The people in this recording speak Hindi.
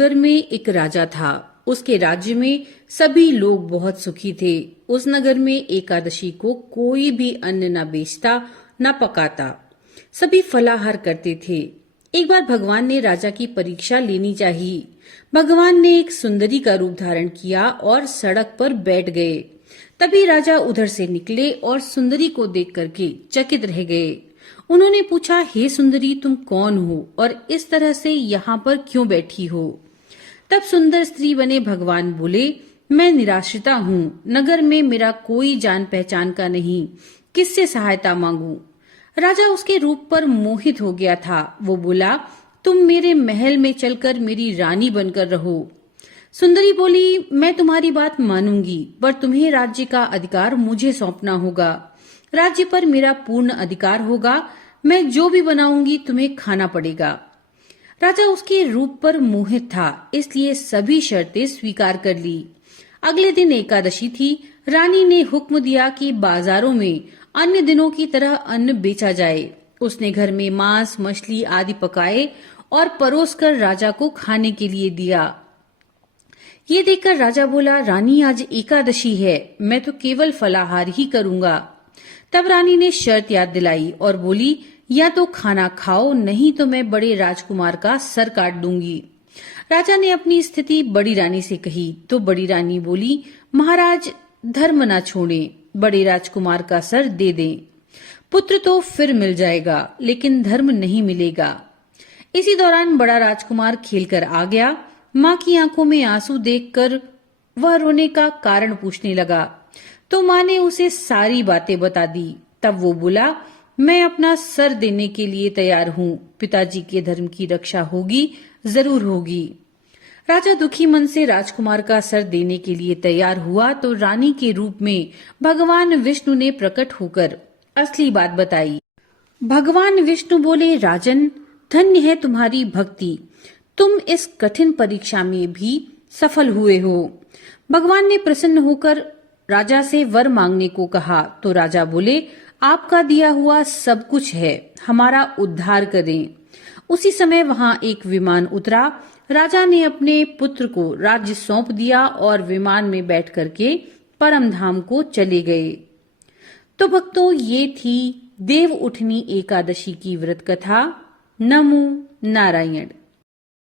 नगर में एक राजा था। उसके राज्य में सभी लोग बहुत सुखी थे। उस नगर में एकादशी को कोई भी अन्न न बेचता न पकाता, सभी फलाहार करते थे। एक बार भगवान ने राजा की परीक्षा लेनी चाहिए। भगवान ने एक सुंदरी का रूप धारण किया और सड़क पर बैठ गए। तभी राजा उधर से निकले और सुंदरी को देख करके चकित रह गए। उन्होंने पूछा, हे सुंदरी, तुम कौन हो और इस तरह से यहाँ पर क्यों बैठी हो? तब सुंदर स्त्री बने भगवान बोले, मैं निराश्रिता हूँ, नगर में मेरा कोई जान पहचान का नहीं, किससे सहायता मांगू? राजा उसके रूप पर मोहित हो गया था। वो बोला, तुम मेरे महल में चलकर मेरी रानी बनकर रहो। सुंदरी बोली, मैं तुम्हारी बात मानूंगी, पर तुम्हें राज्य का अधिकार मुझे सौंपना होगा। राज्य पर मेरा पूर्ण अधिकार होगा। मैं जो भी बनाऊंगी तुम्हें खाना पड़ेगा। राजा उसके रूप पर मोहित था, इसलिए सभी शर्तें स्वीकार कर ली। अगले दिन एकादशी थी। रानी ने हुक्म दिया कि बाजारों में अन्य दिनों की तरह अन्न बेचा जाए। उसने घर में मांस, मछली आदि पकाए और परोसकर राजा को खाने के लिए दिया। ये देखकर राजा बोला, रानी, आज एकादशी है, मैं तो केवल फलाहार ही करूंगा। तब रानी ने शर्त याद दिलाई और बोली, या तो खाना खाओ, नहीं तो मैं बड़े राजकुमार का सर काट दूंगी। राजा ने अपनी स्थिति बड़ी रानी से कही तो बड़ी रानी बोली, महाराज, धर्म ना छोड़ें, बड़े राजकुमार का सर दे दें। पुत्र तो फिर मिल जाएगा, लेकिन धर्म नहीं मिलेगा। इसी दौरान बड़ा राजकुमार खेलकर आ गया। माँ की आंखों में आंसू देखकर वह रोने का कारण पूछने लगा, तो माँ ने उसे सारी बातें बता दी। तब वो बोला, मैं अपना सर देने के लिए तैयार हूँ, पिताजी के धर्म की रक्षा होगी, जरूर होगी। राजा दुखी मन से राजकुमार का सर देने के लिए तैयार हुआ तो रानी के रूप में भगवान विष्णु ने प्रकट होकर असली बात बताई। भगवान विष्णु बोले, राजन, धन्य है तुम्हारी भक्ति, तुम इस कठिन परीक्षा में भी सफल हुए हो। भगवान ने प्रसन्न होकर राजा से वर मांगने को कहा तो राजा बोले, आपका दिया हुआ सब कुछ है, हमारा उद्धार करें। उसी समय वहां एक विमान उतरा। राजा ने अपने पुत्र को राज्य सौंप दिया और विमान में बैठ करके परम धाम को चले गए। तो भक्तों, ये थी देव उठनी एकादशी की व्रत कथा। नमो नारायण।